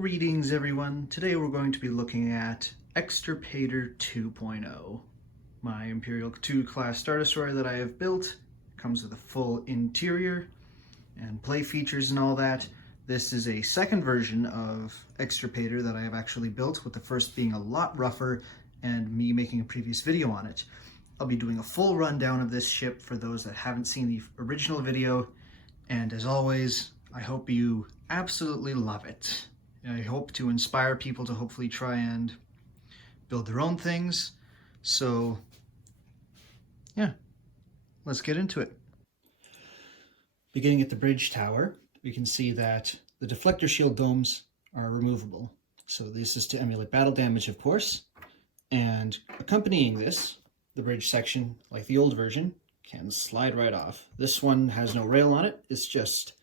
Greetings everyone. Today we're going to be looking at Extirpator 2.0, my Imperial II class Star Destroyer that I have built. It comes with a full interior and play features and all that. This is a second version of Extirpator that I have actually built, with the first being a lot rougher and me making a previous video on it. I'll be doing a full rundown of this ship for those that haven't seen the original video, and as always, I hope you absolutely love it. I hope to inspire people to hopefully try and build their own things. So yeah, let's get into it. Beginning at the bridge tower, we can see that the deflector shield domes are removable. So this is to emulate battle damage, of course. And accompanying this, the bridge section, like the old version, can slide right off. This one has no rail on it. It's just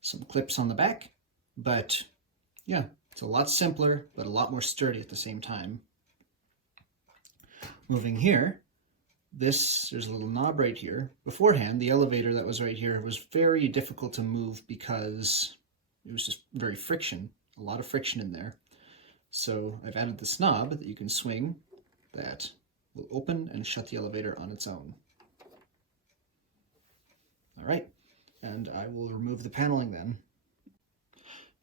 some clips on the back, but yeah, it's a lot simpler, but a lot more sturdy at the same time. Moving here, there's a little knob right here. Beforehand, the elevator that was right here was very difficult to move because it was just a lot of friction in there. So I've added this knob that you can swing that will open and shut the elevator on its own. All right, and I will remove the paneling then.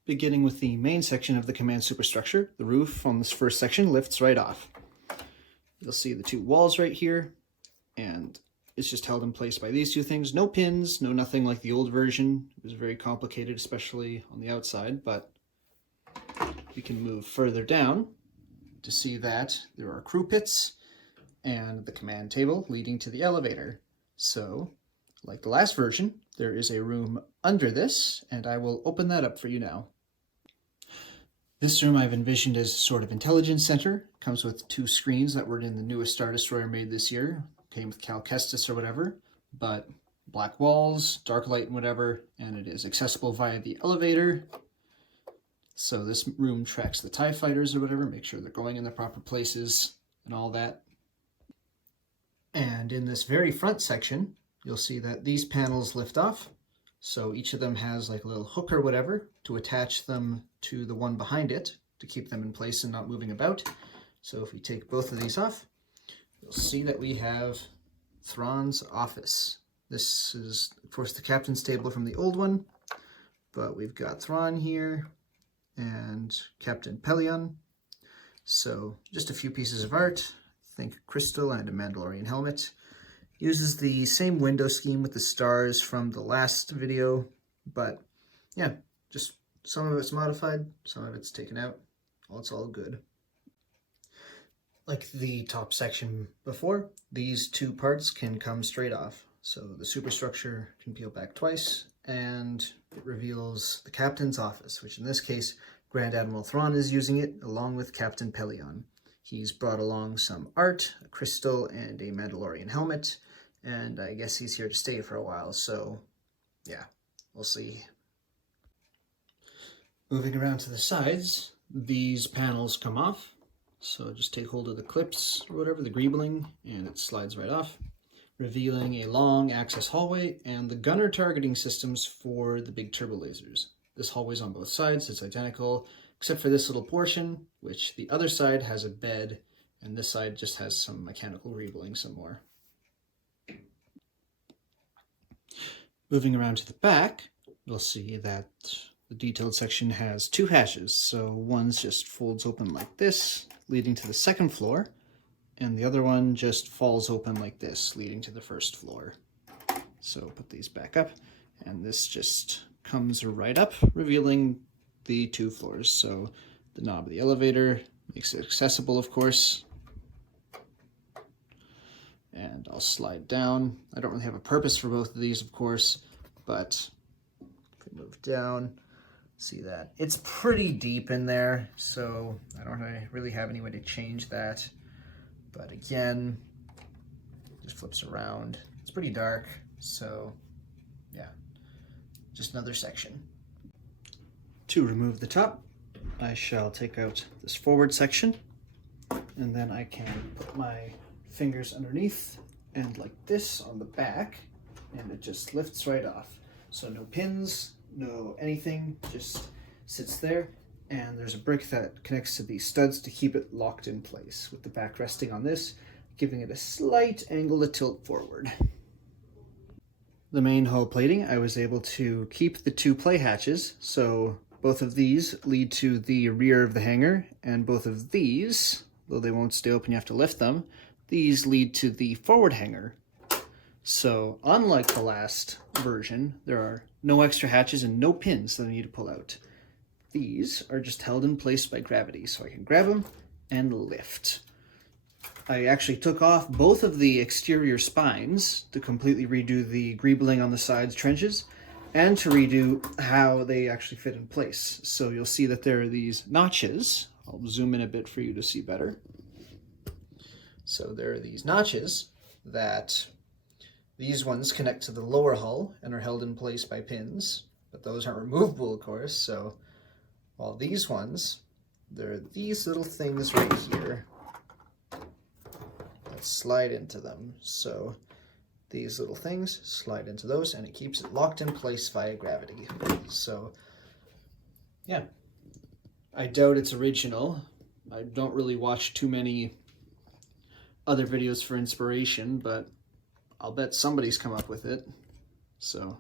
Beginning with the main section of the command superstructure, the roof on this first section lifts right off. You'll see the two walls right here, and it's just held in place by these two things. No pins, no nothing like the old version. It was very complicated, especially on the outside, but we can move further down to see that there are crew pits and the command table leading to the elevator. So, like the last version, there is a room under this, and I will open that up for you now. This room I've envisioned as a sort of intelligence center. It comes with two screens that were in the newest Star Destroyer made this year. Came with Cal Kestis or whatever, but black walls, dark light and whatever, and it is accessible via the elevator. So this room tracks the TIE fighters or whatever, make sure they're going in the proper places and all that. And in this very front section, you'll see that these panels lift off. So each of them has like a little hook or whatever to attach them to the one behind it to keep them in place and not moving about. So if we take both of these off, you'll see that we have Thrawn's office. This is, of course, the captain's table from the old one, but we've got Thrawn here and Captain Pellaeon. So just a few pieces of art. Think crystal and a Mandalorian helmet. Uses the same window scheme with the stars from the last video, but yeah, just some of it's modified, some of it's taken out. Well, it's all good. Like the top section before, these two parts can come straight off. So the superstructure can peel back twice, and it reveals the captain's office, which in this case, Grand Admiral Thrawn is using it along with Captain Pellaeon. He's brought along some art, a crystal, and a Mandalorian helmet. And I guess he's here to stay for a while, so yeah, we'll see. Moving around to the sides, these panels come off. So just take hold of the clips or whatever, the greebling, and it slides right off, revealing a long access hallway and the gunner targeting systems for the big turbo lasers. This hallway's on both sides, it's identical, except for this little portion, which the other side has a bed, and this side just has some mechanical greebling some more. Moving around to the back, you'll see that the detailed section has two hatches. So one just folds open like this, leading to the second floor, and the other one just falls open like this, leading to the first floor. So put these back up, and this just comes right up, revealing the two floors. So the knob of the elevator makes it accessible, of course. And I'll slide down. I don't really have a purpose for both of these, of course, but if we move down, see that it's pretty deep in there, so I don't really have any way to change that. But again, it just flips around. It's pretty dark, so yeah, just another section. To remove the top, I shall take out this forward section, and then I can put my fingers underneath and like this on the back, and it just lifts right off. So no pins, no anything, just sits there. and there's a brick that connects to these studs to keep it locked in place, with the back resting on this, giving it a slight angle to tilt forward. The main hull plating, I was able to keep the 2 play hatches, so both of these lead to the rear of the hangar, and both of these, though they won't stay open, you have to lift them, these lead to the forward hangar. So unlike the last version, there are no extra hatches and no pins that I need to pull out. These are just held in place by gravity, so I can grab them and lift. I actually took off both of the exterior spines to completely redo the greebling on the sides trenches and to redo how they actually fit in place. So you'll see that there are these notches. I'll zoom in a bit for you to see better. So there are these notches that these ones connect to the lower hull and are held in place by pins, but those aren't removable, of course. So while these ones, there are these little things right here that slide into them. So these little things slide into those and it keeps it locked in place via gravity. So yeah, I doubt it's original. I don't really watch too many other videos for inspiration, but I'll bet somebody's come up with it. So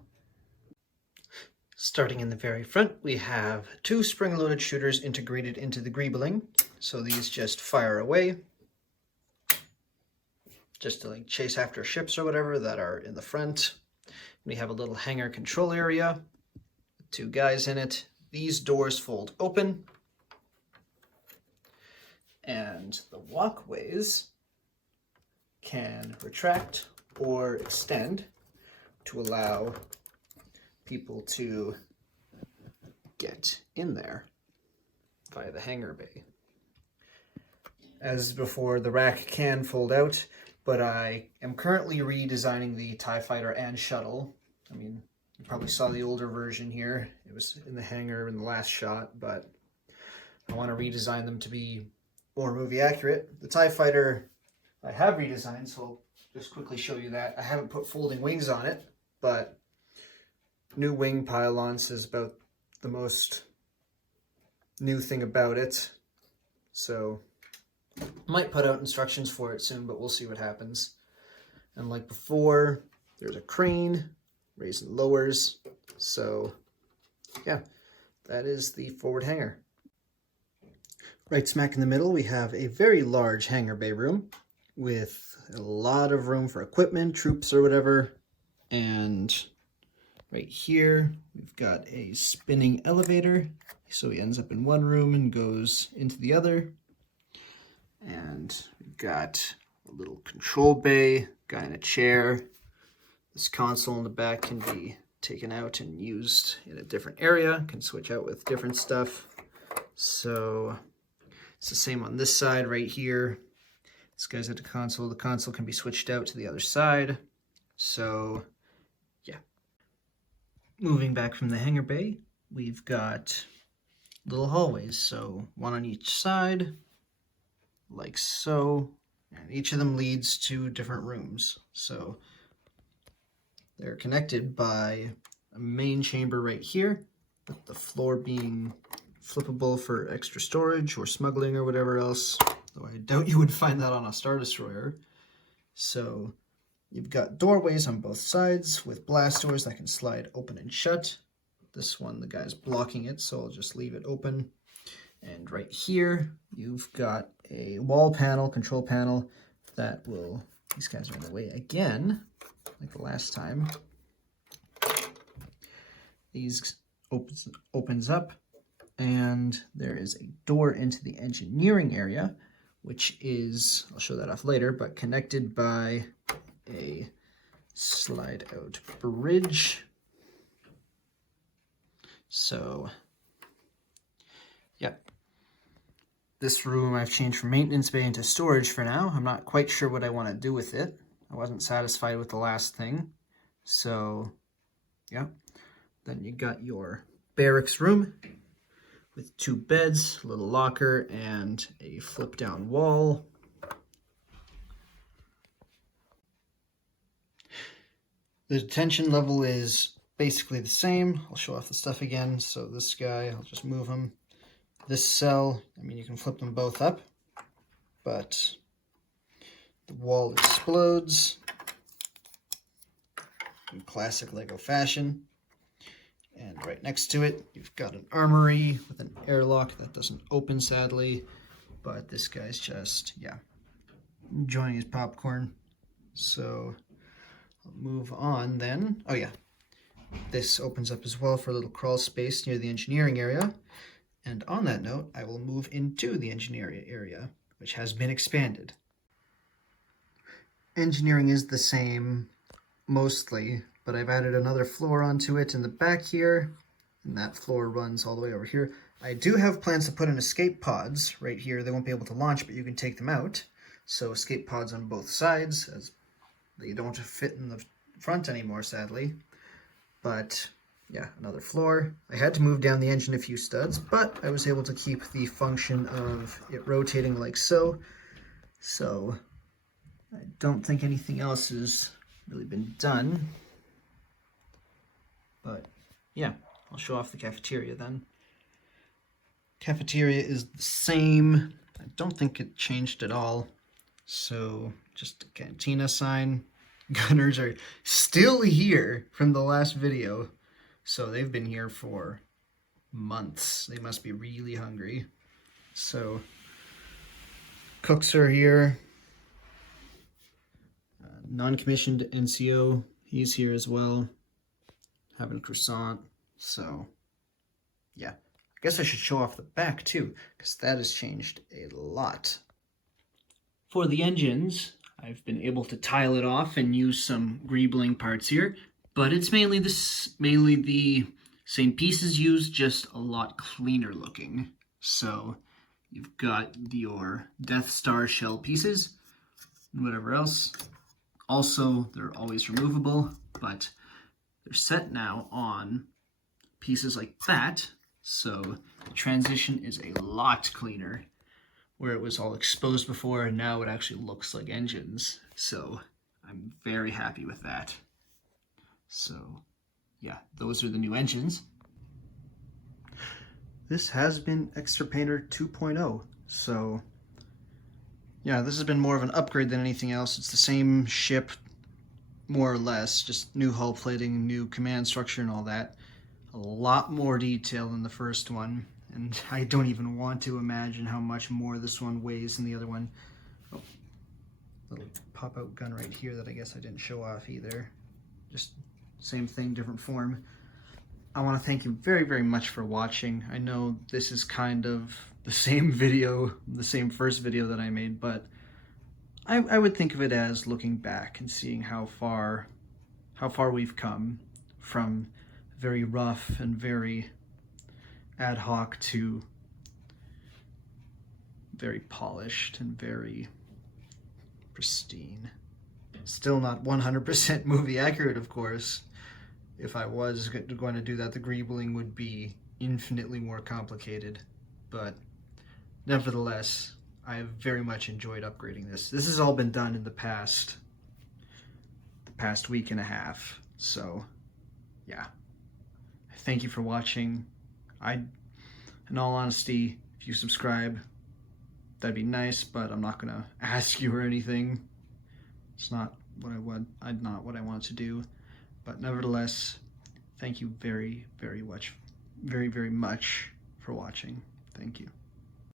starting in the very front, we have 2 spring-loaded shooters integrated into the greebling. So these just fire away, just to like chase after ships or whatever that are in the front. We have a little hangar control area, 2 guys in it. These doors fold open, and the walkways can retract or extend to allow people to get in there via the hangar bay. As before, the rack can fold out, but I am currently redesigning the TIE Fighter and shuttle. I mean, you probably saw the older version here. It was in the hangar in the last shot, but I want to redesign them to be more movie accurate. The TIE Fighter I have redesigned, so I'll just quickly show you that. I haven't put folding wings on it, but new wing pylons is about the most new thing about it. So might put out instructions for it soon, but we'll see what happens. And like before, there's a crane, raise and lowers. So yeah, that is the forward hangar. Right smack in the middle, we have a very large hangar bay room with a lot of room for equipment, troops or whatever. And right here, we've got a spinning elevator. So he ends up in one room and goes into the other. And we've got a little control bay, guy in a chair. This console in the back can be taken out and used in a different area, can switch out with different stuff. So it's the same on this side right here. This guy's at the console can be switched out to the other side. So yeah. Moving back from the hangar bay, we've got little hallways, so one on each side, like so, and each of them leads to different rooms. So they're connected by a main chamber right here, with the floor being flippable for extra storage or smuggling or whatever else, though I doubt you would find that on a Star Destroyer. So you've got doorways on both sides with blast doors that can slide open and shut. This one, the guy's blocking it, so I'll just leave it open. And right here, you've got a wall panel, control panel, that will, these guys are in the way again, like the last time. These opens up, and there is a door into the engineering area, which is, I'll show that off later, but connected by a slide out bridge. So, yeah. This room I've changed from maintenance bay into storage for now. I'm not quite sure what I want to do with it. I wasn't satisfied with the last thing. So, yeah. Then you got your barracks room with 2 beds, a little locker, and a flip down wall. The detention level is basically the same. I'll show off the stuff again. So this guy, I'll just move him. This cell, I mean, you can flip them both up, but the wall explodes in classic Lego fashion. And right next to it, you've got an armory with an airlock that doesn't open, sadly. But this guy's just, yeah, enjoying his popcorn. So I'll move on then. Oh yeah, this opens up as well for a little crawl space near the engineering area. And on that note, I will move into the engineering area, which has been expanded. Engineering is the same, mostly, but I've added another floor onto it in the back here, and that floor runs all the way over here. I do have plans to put in escape pods right here. They won't be able to launch, but you can take them out. So escape pods on both sides, as they don't fit in the front anymore, sadly. But yeah, another floor. I had to move down the engine a few studs, but I was able to keep the function of it rotating like so. So I don't think anything else has really been done. But yeah, I'll show off the cafeteria then. Cafeteria is the same. I don't think it changed at all. So just a cantina sign. Gunners are still here from the last video. So they've been here for months. They must be really hungry. So cooks are here. Non-commissioned NCO, he's here as well. Having a croissant. So yeah, I guess I should show off the back too, because that has changed a lot. For the engines, I've been able to tile it off and use some greebling parts here, but it's mainly the same pieces used, just a lot cleaner looking. So you've got your Death Star shell pieces and whatever else. Also, they're always removable, but they're set now on pieces like that, so the transition is a lot cleaner. Where it was all exposed before, and now it actually looks like engines. So I'm very happy with that. So yeah, those are the new engines. This has been Extirpator 2.0. So yeah, this has been more of an upgrade than anything else. It's the same ship, more or less, just new hull plating, new command structure and all that. A lot more detail than the first one. And I don't even want to imagine how much more this one weighs than the other one. Oh, little pop-out gun right here that I guess I didn't show off either. Just same thing, different form. I want to thank you very, very much for watching. I know this is kind of the same video, the same first video that I made, but I would think of it as looking back and seeing how far we've come from very rough and very ad hoc to very polished and very pristine. Still not 100% movie accurate, of course. If I was going to do that, the greebling would be infinitely more complicated. But nevertheless, I have very much enjoyed upgrading this. This has all been done in the past week and a half. So yeah, thank you for watching. In all honesty, if you subscribe, that'd be nice, but I'm not gonna ask you or anything. It's not what I want. Not what I want to do. But nevertheless, thank you very, very much for watching. Thank you.